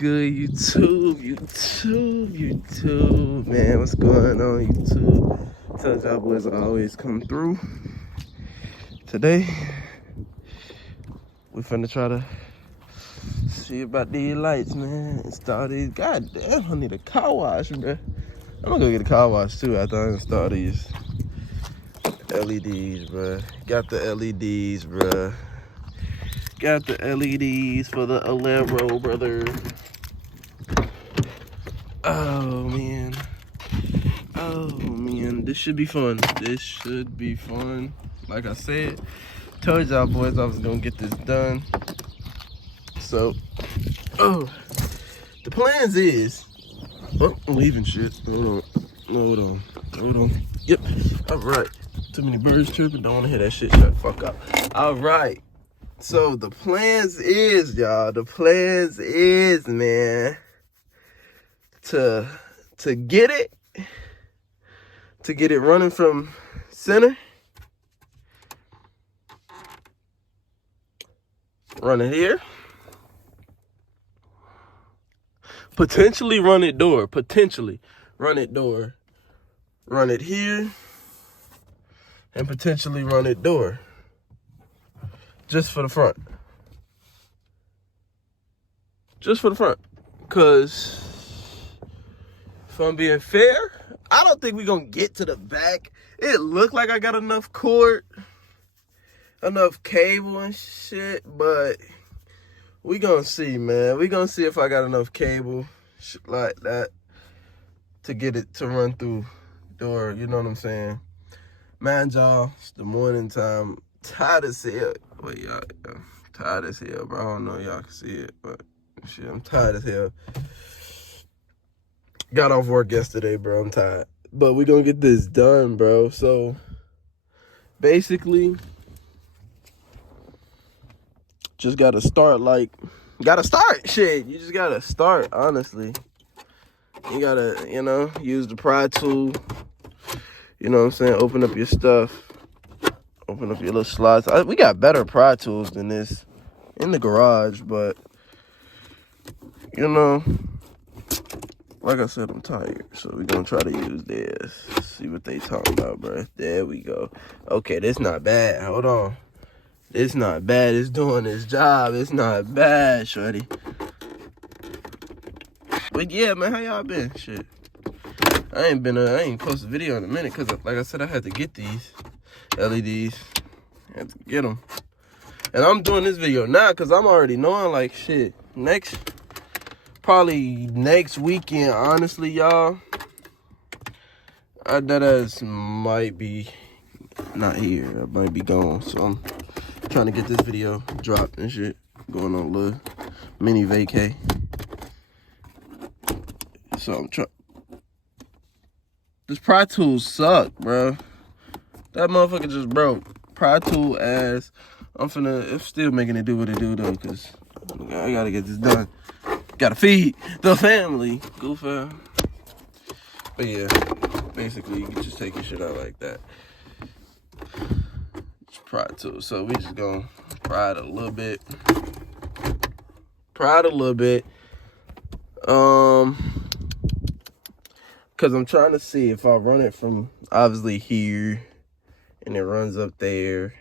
good, YouTube, man? What's going on, YouTube? Tell y'all boys I always come through. Today, we finna try to see about these lights, man. Install these. God damn, I need a car wash, bro. I'm gonna go get a car wash too after I install these LEDs, bro. Got the LEDs, bro. Got the LEDs for the Alero, brother. Oh man, this should be fun. Like I said, told y'all boys I was gonna get this done. So, the plans is, I'm leaving shit. Hold on. Yep, all right. Too many birds chirping, don't wanna hear that shit. Shut the fuck up. All right, so the plans is, y'all, man, to get it running from center, run it here, potentially run it door, run it here, and potentially run it door, just for the front, because if I'm being fair, I don't think we're gonna get to the back. It looked like I got enough cord, enough cable and shit, but we gonna see, man. We gonna see if I got enough cable, shit like that, to get it to run through door, you know what I'm saying? Man, y'all, it's the morning time. Tired as hell. Wait, y'all, tired as hell, bro. I don't know if y'all can see it, but shit, I'm tired as hell. Got off work yesterday, bro. I'm tired. But we gonna get this done, bro. So, basically, just gotta start, shit. You just gotta start, honestly. You gotta, use the pry tool. You know what I'm saying? Open up your stuff. Open up your little slots. We got better pry tools than this in the garage, but, like I said, I'm tired. So we're gonna try to use this. See what they talking about, bro. There we go. Okay, this not bad. Hold on. It's not bad. It's doing its job. It's not bad, shorty. But yeah, man, how y'all been? Shit. I ain't posted a video in a minute because, like I said, I had to get these LEDs. I had to get them. And I'm doing this video now because I'm already knowing, like, shit, probably next weekend, honestly, y'all, that ass might be not here. I might be gone. So I'm trying to get this video dropped and shit. Going on a little mini vacay. So I'm trying. This pry tool suck, bro. That motherfucker just broke. Pry tool ass. It's still making it do what it do though, cause I gotta get this done. Gotta feed the family. Goofy. But yeah, basically you can just take your shit out like that. Just pry tool. So we just gonna pry it a little bit. Cause I'm trying to see if I run it from obviously here and it runs up there.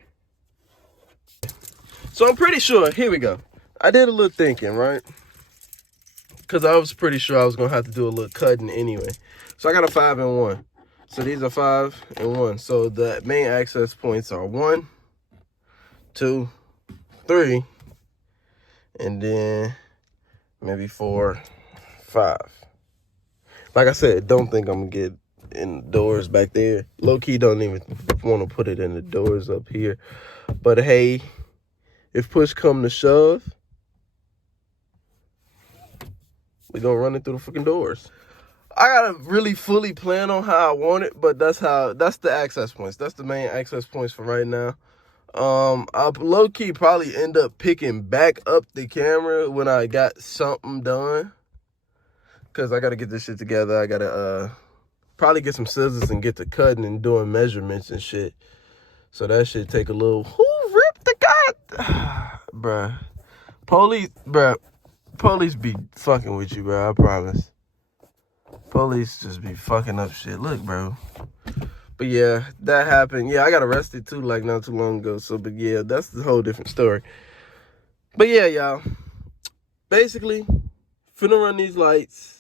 So I'm pretty sure, here we go. I did a little thinking, right? Cause I was pretty sure I was gonna have to do a little cutting anyway. So I got a 5-in-1. So these are 5-in-1. So the main access points are 1, 2, 3, and then maybe 4, 5. Like I said, don't think I'm gonna get in the doors back there. Low key, don't even want to put it in the doors up here. But hey, if push come to shove, we gonna run it through the freaking doors. I gotta really fully plan on how I want it, but that's the access points. That's the main access points for right now. I'll low key probably end up picking back up the camera when I got something done. Cause I gotta get this shit together. I gotta probably get some scissors and get to cutting and doing measurements and shit. So that shit take a little. Who ripped the god? Bruh. Police, bruh. police be fucking with you, bro. I promise. Police just be fucking up shit. Look, bro. But yeah, that happened. Yeah, I got arrested too, like not too long ago. So, but yeah, that's the whole different story. But yeah, y'all. Basically, finna run these lights.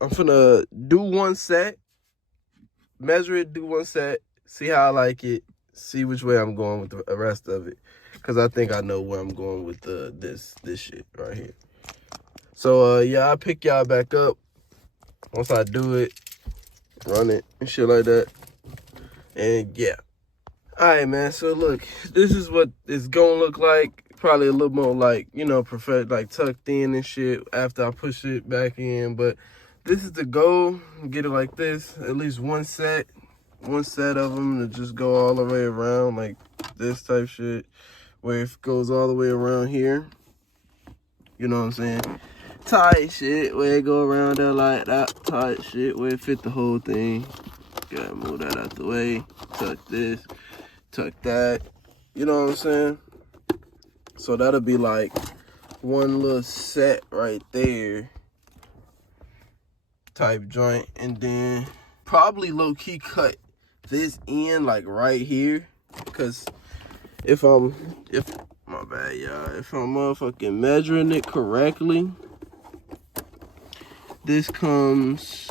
I'm finna do one set, measure it, do one set, see how I like it, see which way I'm going with the rest of it. Cause I think I know where I'm going with this shit right here. So yeah, I'll pick y'all back up once I do it, run it and shit like that. And yeah. Alright, man, so look, this is what it's gonna look like. Probably a little more like, you know, perfect, like tucked in and shit after I push it back in. But this is the goal, get it like this, at least one set of them to just go all the way around, like this type shit, where it goes all the way around here. You know what I'm saying? Tight shit, where it go around there like that, tight shit, where it fit the whole thing. Gotta move that out the way, tuck this, tuck that, you know what I'm saying? So that'll be like one little set right there type joint. And then probably low-key cut this in like right here. Because if my bad, y'all, if I'm motherfucking measuring it correctly, this comes,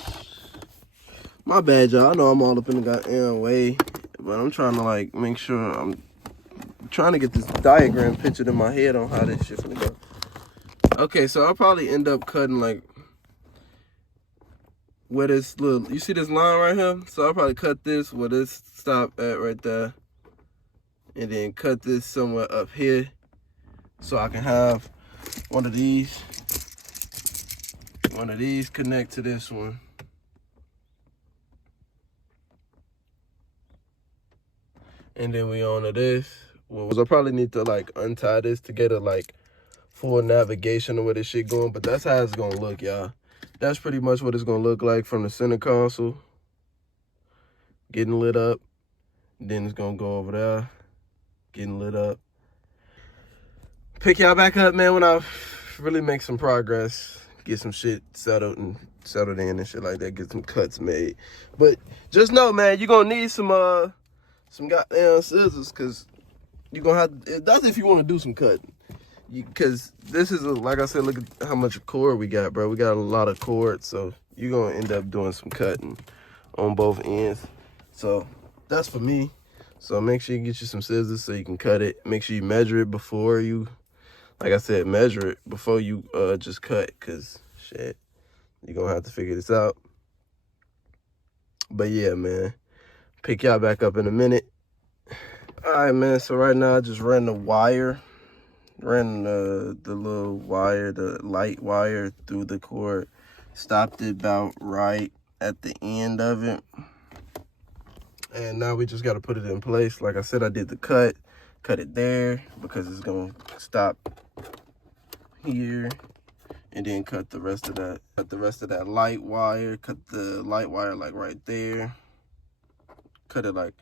my bad, y'all, I know I'm all up in the goddamn way, but I'm trying to like make sure I'm trying to get this diagram pictured in my head on how this shit's gonna go. Okay, so I'll probably end up cutting like where this little, you see this line right here? So I'll probably cut this where this stop at right there, and then cut this somewhere up here so I can have one of these connect to this one. And then we on to this. Well, I probably need to like untie this to get a like full navigation of where this shit going, but that's how it's gonna look, y'all. That's pretty much what it's gonna look like from the center console, getting lit up. Then it's gonna go over there, getting lit up. Pick y'all back up, man, when I really make some progress, get some shit settled in and shit like that, get some cuts made. But just know, man, you're gonna need some goddamn scissors, cause you're gonna have, that's if you want to do some cutting. Because this is, like I said, look at how much cord we got, bro. We got a lot of cord, so you're going to end up doing some cutting on both ends. So that's for me. So make sure you get you some scissors so you can cut it. Make sure you measure it before you, like I said, measure it before you just cut, because shit, you're going to have to figure this out. But yeah, man, pick y'all back up in a minute. All right, man, so right now I just ran the wire. Ran the little wire, the light wire through the cord, stopped it about right at the end of it, and now we just got to put it in place. Like I said, I did the cut it there because it's gonna stop here, and then cut the rest of that light wire, cut the light wire like right there, cut it like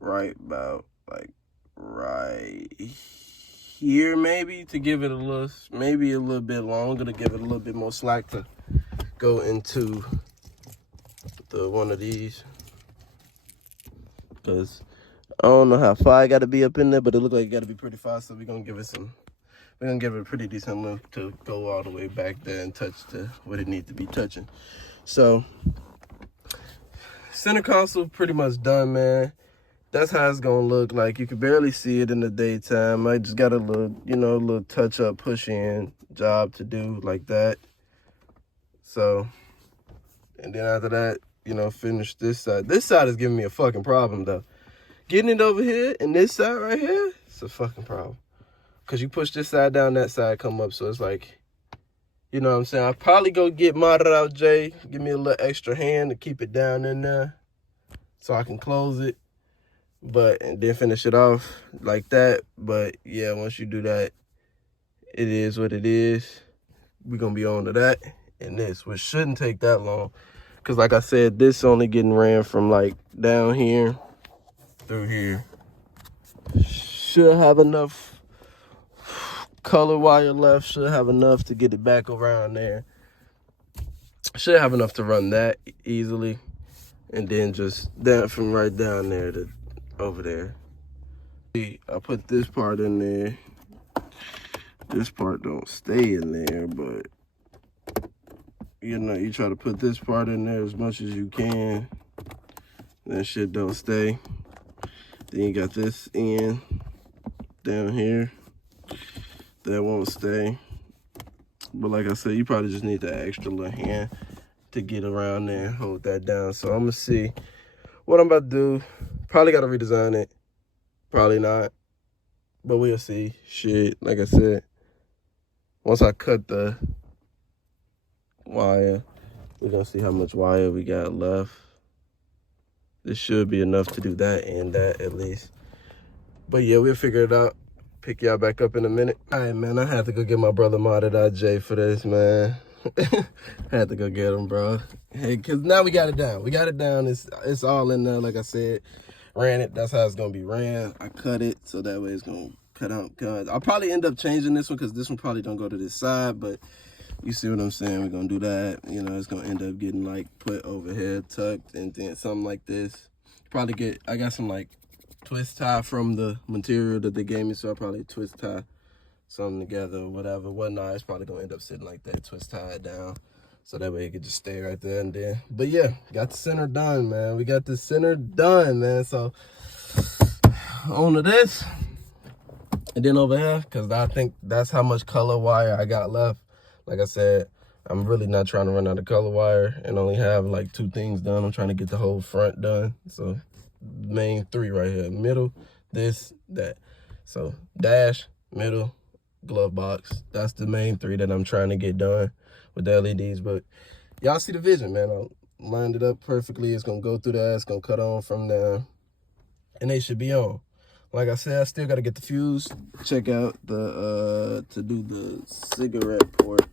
right about like right here, maybe, to give it a little, maybe a little bit longer, to give it a little bit more slack to go into the one of these. Because I don't know how far I got to be up in there, but it looked like it got to be pretty far, so we're going to give it a pretty decent look to go all the way back there and touch to what it needs to be touching. So center console pretty much done, man. That's how it's gonna look. Like, you can barely see it in the daytime. I just got a little, you know, a little touch up, push in job to do like that. So, and then after that, you know, finish this side. This side is giving me a fucking problem though. Getting it over here and this side right here, it's a fucking problem. Cause you push this side down, that side come up. So it's like, you know what I'm saying? I'll probably go get modded out J, give me a little extra hand to keep it down in there so I can close it. But, and then finish it off like that. But yeah, once you do that, it is what it is. We're gonna be on to that and this, which shouldn't take that long. Cause like I said, this only getting ran from like down here through here. Should have enough color wire left. Should have enough to get it back around there. Should have enough to run that easily. And then just that from right down there to over there. I put this part in there. This part don't stay in there, but you know, you try to put this part in there as much as you can. That shit don't stay. Then you got this end down here. That won't stay. But like I said, you probably just need that extra little hand to get around there and hold that down. So I'm gonna see what I'm about to do. Probably gotta redesign it. Probably not. But we'll see. Shit, like I said, once I cut the wire, we're gonna see how much wire we got left. This should be enough to do that and that at least. But yeah, we'll figure it out. Pick y'all back up in a minute. All right, man, I had to go get my brother modded IJ for this, man. Had to go get him, bro. Hey, because now we got it down. We got it down. It's all in there, like I said. Ran it. That's how it's going to be ran. I cut it, so that way it's going to cut out. I'll probably end up changing this one because this one probably don't go to this side, but you see what I'm saying? We're going to do that. You know, it's going to end up getting, like, put over here, tucked, and then something like this. Probably get, I got some, like, twist tie from the material that they gave me, so I'll probably twist tie something together or whatever. Whatnot, it's probably going to end up sitting like that, twist tie it down. So that way it could just stay right there and then. But yeah, got the center done, man. We got the center done, man. So on to this. And then over here, because I think that's how much color wire I got left. Like I said, I'm really not trying to run out of color wire and only have like 2 things done. I'm trying to get the whole front done. So main 3 right here. Middle, this, that. So dash, middle, glove box. That's the main 3 that I'm trying to get done with the LEDs. But y'all see the vision, man. I lined it up perfectly. It's gonna go through that. It's gonna cut on from there, and they should be on. Like I said, I still gotta get the fuse. Check out the to do the cigarette port.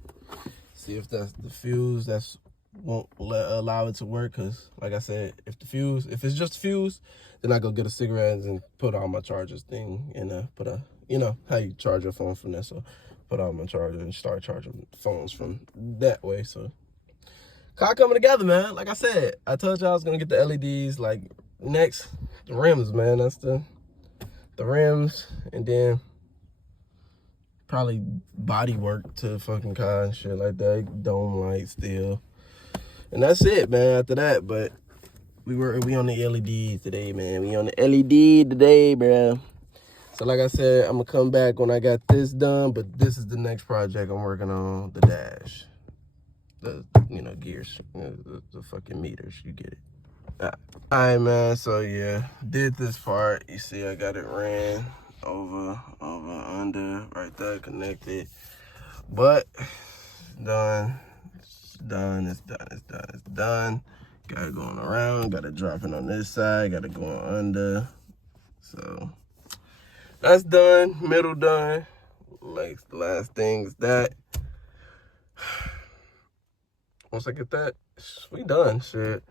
See if that's the fuse that's won't allow it to work. Cause like I said, if it's just fuse, then I go get a cigarette and put all my chargers thing and put a, you know how you charge your phone from there. So put all my chargers and start charging phones from that way. So car coming together, man. Like I said, I told you I was gonna get the LEDs. Like next, the rims, man. That's the rims, and then probably body work to the fucking car and shit like that. Dome light still, and that's it, man. After that, but we on the LED today, man. We on the LED today, bro. So like I said, I'm gonna come back when I got this done, but this is the next project I'm working on, the dash. The, you know, gears, you know, the fucking meters, you get it. All right, man, so yeah, did this part. You see I got it ran over, under, right there, connected. But done, it's done. Got it going around, got it dropping on this side, got it going under. So that's done, middle done. Like the last thing is that. Once I get that, we done, shit.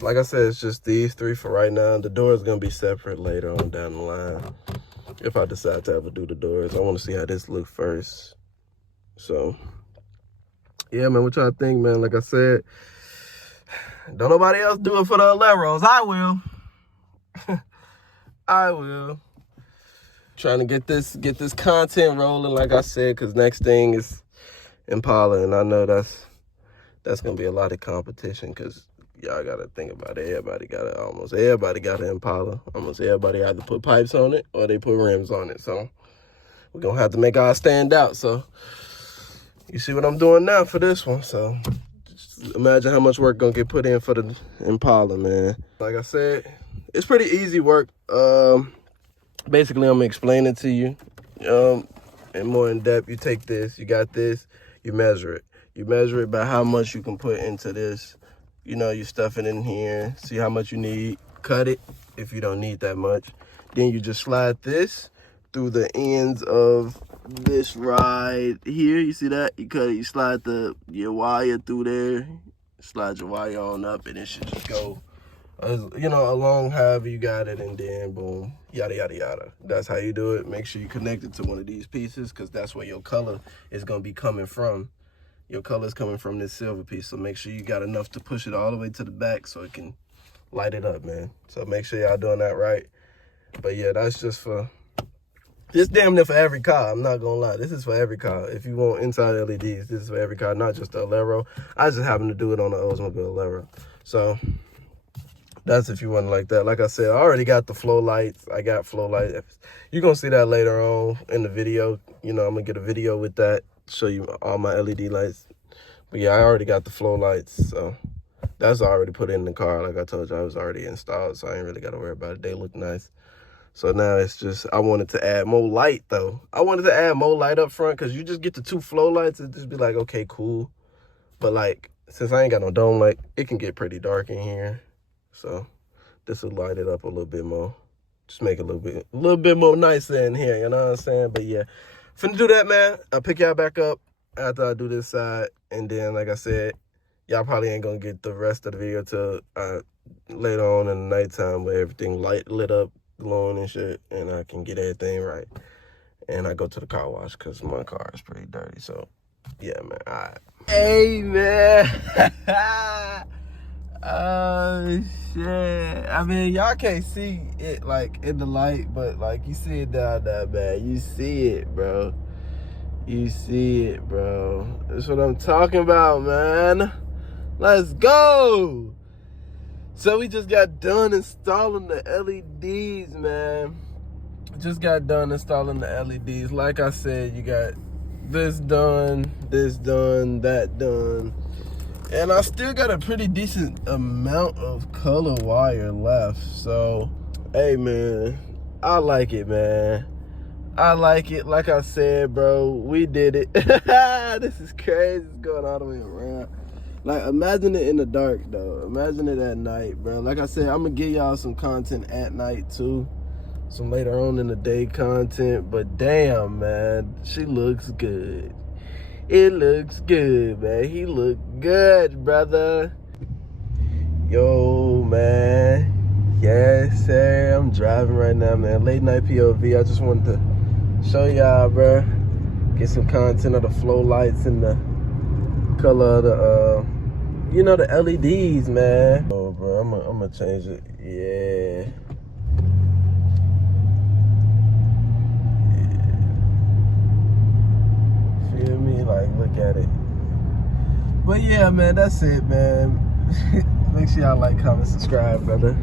Like I said, it's just these 3 for right now. The door is gonna be separate later on down the line. If I decide to ever do the doors, I wanna see how this looks first. So, yeah, man, what y'all think, man? Like I said, don't nobody else do it for the Aleros. I will. I will. Trying to get this content rolling, like I said, because next thing is Impala, and I know that's gonna be a lot of competition because y'all gotta think about it. Almost everybody got an Impala. Almost everybody either put pipes on it or they put rims on it. So we're gonna have to make ours stand out. So you see what I'm doing now for this one. So just imagine how much work gonna get put in for the Impala, man. Like I said, it's pretty easy work. Basically, I'm gonna explain it to you and more in depth. You take this, you got this, you measure it. You measure it by how much you can put into this. You know, you stuff it in here, see how much you need, cut it if you don't need that much. Then you just slide this through the ends of this ride here. You see that? You cut it, you slide your wire through there, slide your wire on up, and it should just go you know, along however you got it, and then boom, yada yada yada. That's how you do it. Make sure you connect it to one of these pieces, because that's where your color is gonna be coming from. Your color is coming from this silver piece, so make sure you got enough to push it all the way to the back so it can light it up, man. So make sure y'all doing that right. But yeah, that's just for, this damn near for every car. I'm not gonna lie, this is for every car. If you want inside LEDs, this is for every car, not just the Alero. I just happen to do it on the Oldsmobile Alero. So that's if you want like that. Like I said, I already got the flow lights. I got flow lights. You're going to see that later on in the video. You know, I'm going to get a video with that, show you all my LED lights. But yeah, I already got the flow lights. So that's already put in the car. Like I told you, I was already installed. So I ain't really got to worry about it. They look nice. So now it's just, I wanted to add more light though. I wanted to add more light up front, because you just get the 2 flow lights and just be like, okay, cool. But like, since I ain't got no dome light, it can get pretty dark in here. So this will light it up a little bit more. Just make it a little bit more nicer in here, you know what I'm saying? But yeah, finna do that, man. I'll pick y'all back up after I do this side. And then, like I said, y'all probably ain't gonna get the rest of the video till later on in the nighttime, where everything lit up, glowing and shit, and I can get everything right. And I go to the car wash, because my car is pretty dirty. So yeah, man, all right. Hey, man. Oh shit. I mean, y'all can't see it like in the light, but like you see it down there, man. You see it, bro. You see it, bro. That's what I'm talking about, man. Let's go. So we just got done installing the LEDs, man. Just got done installing the LEDs. Like I said, you got this done, that done. And I still got a pretty decent amount of color wire left. So, hey, man, I like it, man. I like it. Like I said, bro, we did it. This is crazy. It's going all the way around. Like, imagine it in the dark, though. Imagine it at night, bro. Like I said, I'm going to give y'all some content at night, too. Some later on in the day content. But damn, man, she looks good. It looks good, man. He look good, brother. Yo, man. Yes, sir. I'm driving right now, man. Late night POV. I just wanted to show y'all, bro. Get some content of the flow lights and the color of the, you know, the LEDs, man. Oh, bro, I'm gonna change it. Yeah. Feel me? Like, look at it. But yeah, man, that's it, man. Make sure y'all like, comment, subscribe, brother.